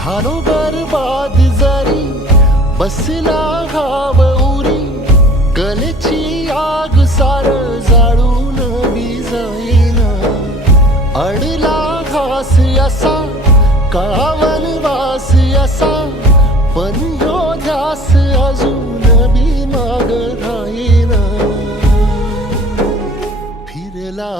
झालो बरबाद जरी बसला हाव उरी कलेची आग सार जाळून जाईना अडला घास असा कळावन वास असा पण ह्यो ध्यास अजून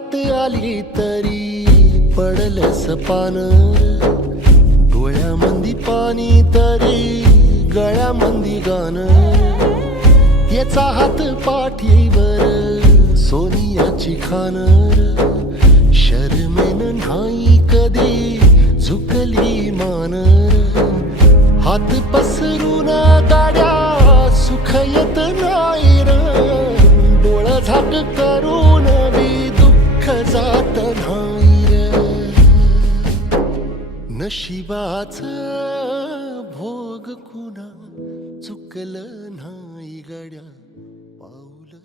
रात आली तरी पडल सपान. डोळ्यामंदी पाणी तरी गळ्यामंदी गाणं याचा हात पाठीवर सोनियाची खान. शर्मेन नाही कधी झुकली मान. हात पसरून गाड्या सुख येत नाही र. झाक जात नाही र. नशिबाच भोग कुणा चुकलं नाही गड्या पाऊल